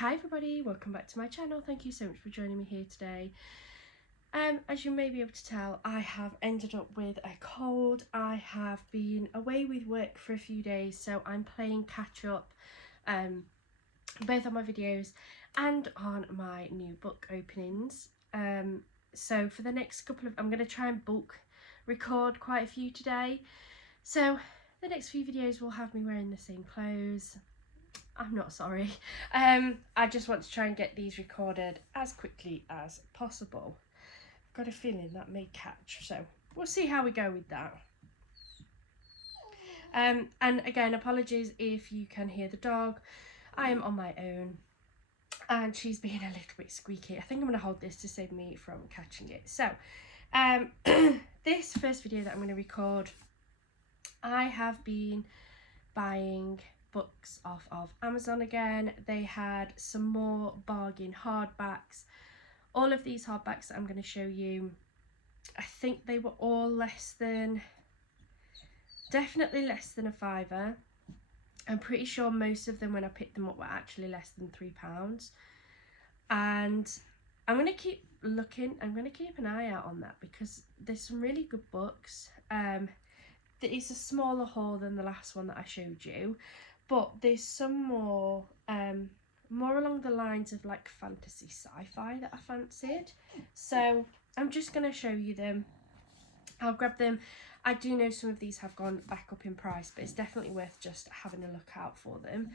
Hi everybody, welcome back to my channel. Thank you so much for joining me here today. As you may be able to tell, I have ended up with a cold. I have been away with work for a few days, so I'm playing catch up both on my videos and on my new book openings. So for the next I'm going to try and bulk record quite a few today. So the next few videos will have me wearing the same clothes. I'm not sorry. I just want to try and get these recorded as quickly as possible. I've got a feeling that may catch, so we'll see how we go with that. And again, apologies if you can hear the dog. I am on my own and she's being a little bit squeaky. I think I'm going to hold this to save me from catching it. So this first video that I'm going to record, I have been buying books off of Amazon again. They had some more bargain hardbacks. All of these hardbacks that I'm going to show you, I think they were all definitely less than £5. I'm pretty sure most of them when I picked them up were actually less than £3. And I'm going to keep looking, I'm going to keep an eye out on that because there's some really good books. It's a smaller haul than the last one that I showed you, but there's some more along the lines of like fantasy sci-fi that I fancied. So I'm just going to show you them. I'll grab them. I do know some of these have gone back up in price, but it's definitely worth just having a look out for them.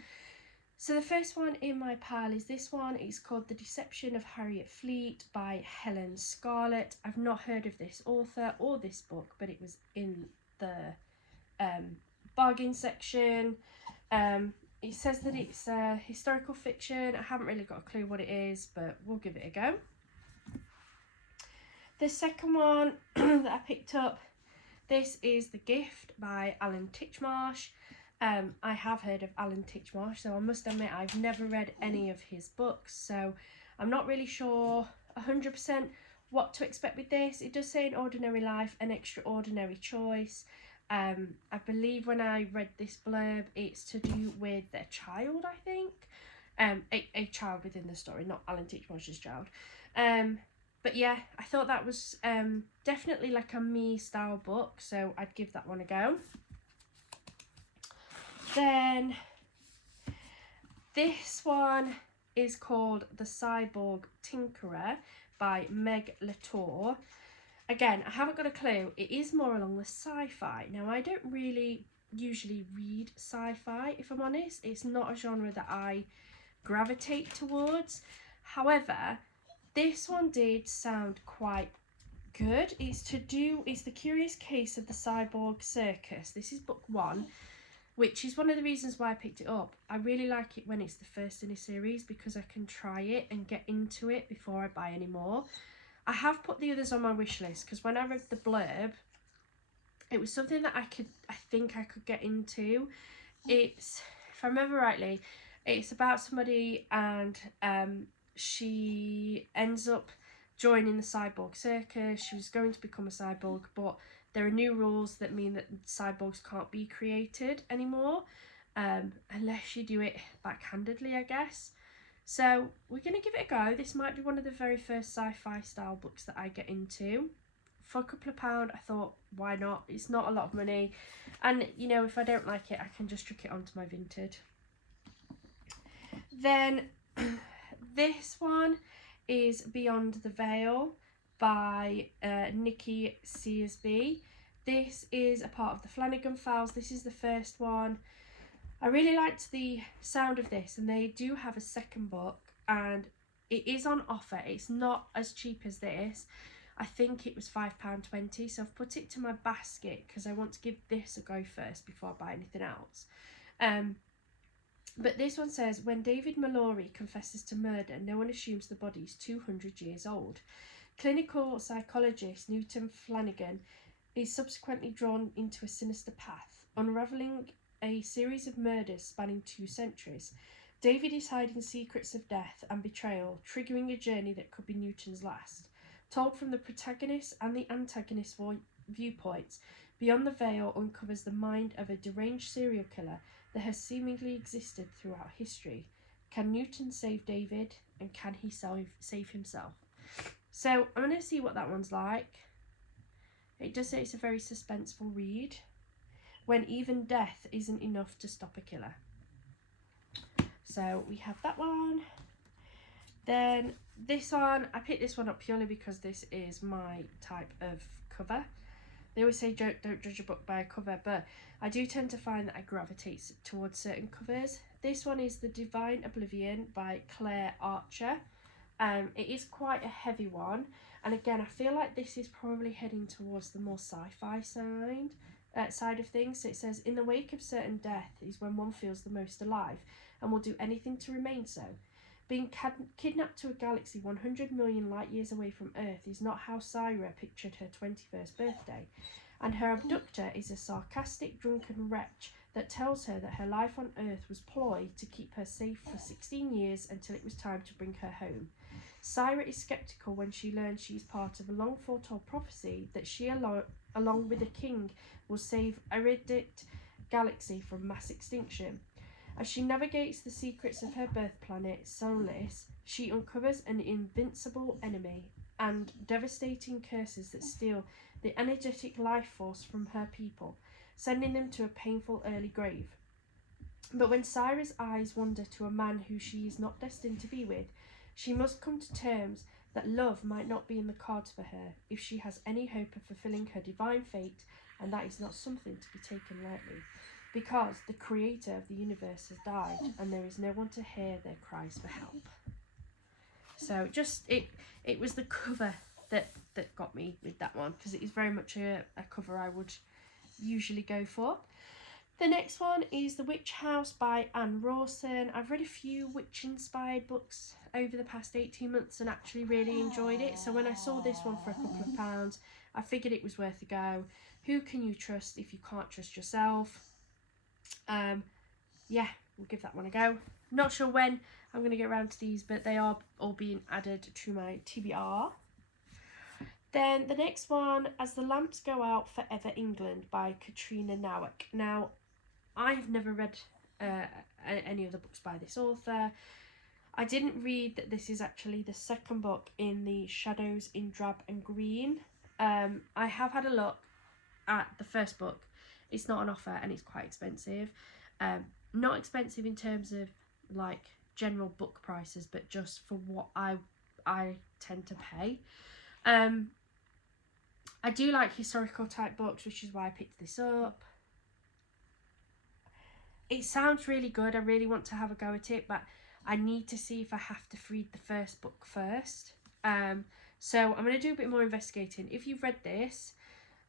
So the first one in my pile is this one. It's called The Deception of Harriet Fleet by Helen Scarlett. I've not heard of this author or this book, but it was in the bargain section. It says that it's historical fiction. I haven't really got a clue what it is, but we'll give it a go. The second one that I picked up, this is The Gift by Alan Titchmarsh. I have heard of Alan Titchmarsh, so I must admit I've never read any of his books, so I'm not really sure 100% what to expect with this. It does say an ordinary life, an extraordinary choice. I believe when I read this blurb, it's to do with their child, I think. A child within the story, not Alan Titchmarsh's child. But yeah, I thought that was definitely like a me style book, so I'd give that one a go. Then this one is called The Cyborg Tinkerer by Meg Latour. Again, I haven't got a clue. It is more along the sci-fi. Now, I don't really usually read sci-fi, if I'm honest. It's not a genre that I gravitate towards. However, this one did sound quite good. It's the Curious Case of the Cyborg Circus. This is book 1, which is one of the reasons why I picked it up. I really like it when it's the first in a series because I can try it and get into it before I buy any more. I have put the others on my wish list because when I read the blurb, it was something that I think I could get into. It's, if I remember rightly, it's about somebody and she ends up joining the cyborg circus. She was going to become a cyborg, but there are new rules that mean that cyborgs can't be created anymore unless you do it backhandedly, I guess. So we're going to give it a go. This might be one of the very first sci-fi style books that I get into. For a couple of £, I thought, why not? It's not a lot of money. And, you know, if I don't like it, I can just chuck it onto my Vinted. Then this one is Beyond the Veil by Nikki Searsby. This is a part of the Flanagan Files. This is the first one. I really liked the sound of this, and they do have a second book, and it is on offer. It's not as cheap as this. I think it was £5.20, so I've put it to my basket because I want to give this a go first before I buy anything else. But this one says, when David Mallory confesses to murder, no one assumes the body is 200 years old. Clinical psychologist Newton Flanagan is subsequently drawn into a sinister path, unravelling a series of murders spanning 2 centuries. David is hiding secrets of death and betrayal, triggering a journey that could be Newton's last. Told from the protagonist and the antagonist viewpoints, Beyond the Veil uncovers the mind of a deranged serial killer that has seemingly existed throughout history. Can Newton save David? And can he save himself? So I'm going to see what that one's like. It does say it's a very suspenseful read. When even death isn't enough to stop a killer. So we have that one. Then this one, I picked this one up purely because this is my type of cover. They always say don't judge a book by a cover, but I do tend to find that I gravitate towards certain covers. This one is The Divine Oblivion by Claire Archer. It is quite a heavy one, and again I feel like this is probably heading towards the more sci-fi side of things. So it says, in the wake of certain death is when one feels the most alive and will do anything to remain so. Being kidnapped to a galaxy 100 million light years away from Earth is not how Syra pictured her 21st birthday, and her abductor is a sarcastic, drunken wretch that tells her that her life on Earth was ploy to keep her safe for 16 years until it was time to bring her home. Syra is sceptical when she learns she is part of a long foretold prophecy that she, along with the king, will save Eridit Galaxy from mass extinction. As she navigates the secrets of her birth planet, Solis, she uncovers an invincible enemy and devastating curses that steal the energetic life force from her people, sending them to a painful early grave. But when Syra's eyes wander to a man who she is not destined to be with, she must come to terms that love might not be in the cards for her if she has any hope of fulfilling her divine fate, and that is not something to be taken lightly, because the creator of the universe has died and there is no one to hear their cries for help. So just it was the cover that got me with that one, because it is very much a cover I would usually go for. The next one is The Witch House by Anne Rawson. I've read a few witch-inspired books over the past 18 months and actually really enjoyed it. So when I saw this one for a couple of £, I figured it was worth a go. Who can you trust if you can't trust yourself? Yeah, we'll give that one a go. Not sure when I'm going to get around to these, but they are all being added to my TBR. Then the next one, As the Lamps Go Out, Forever England by Katrina Nowak. Now, I have never read any of the books by this author. I didn't read that this is actually the second book in the Shadows in Drab and Green. I have had a look at the first book. It's not on offer and it's quite expensive. Not expensive in terms of like general book prices, but just for what I tend to pay. I do like historical type books, which is why I picked this up. It sounds really good. I really want to have a go at it, but I need to see if I have to read the first book first. So I'm going to do a bit more investigating. If you've read this,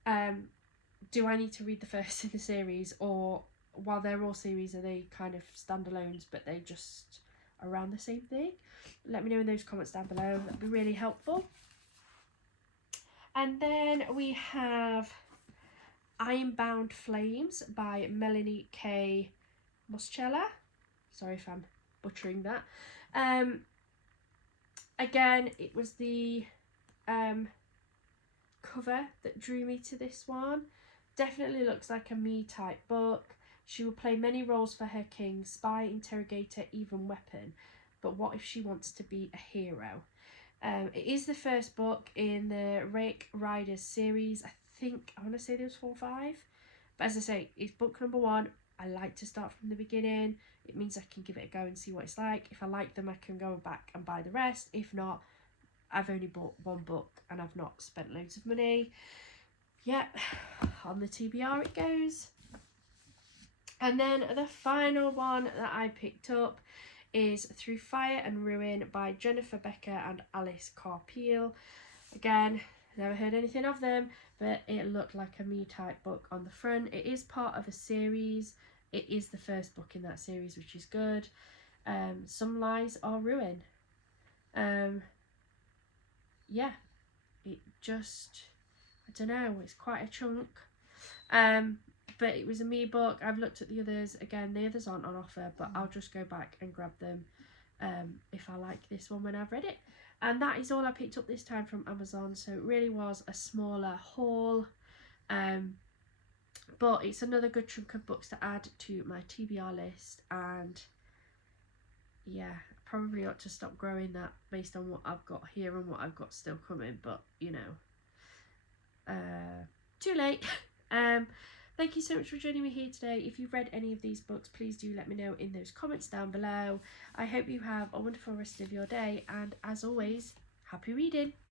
do I need to read the first in the series, or while they're all series, are they kind of standalones but they just around the same thing? Let me know in those comments down below. That'd be really helpful. And then we have Ironbound Flames by Melanie K. Moschella. Sorry if I'm butchering that. Again, it was the cover that drew me to this one. Definitely looks like a me type book. She will play many roles for her king, spy, interrogator, even weapon. But what if she wants to be a hero? It is the first book in the Rake Riders series. I want to say there was 4 or 5. But as I say, it's book number 1. I like to start from the beginning. It means I can give it a go and see what it's like. If I like them, I can go back and buy the rest. If not, I've only bought 1 book and I've not spent loads of money. Yeah, on the TBR it goes. And then the final one that I picked up is Through Fire and Ruin by Jennifer Becker and Alice Carpeel. Again, never heard anything of them, but it looked like a me type book on the front. It is part of a series. It is the first book in that series, which is good. Some Lies Are Ruin. Yeah, it just, I don't know, it's quite a chunk. But it was a me book. I've looked at the others. Again, the others aren't on offer, but I'll just go back and grab them if I like this one when I've read it. And that is all I picked up this time from Amazon. So it really was a smaller haul. But it's another good chunk of books to add to my TBR list. And yeah, probably ought to stop growing that based on what I've got here and what I've got still coming, but you know, too late. Thank you so much for joining me here today. If you've read any of these books, please do let me know in those comments down below. I hope you have a wonderful rest of your day, and as always, happy reading.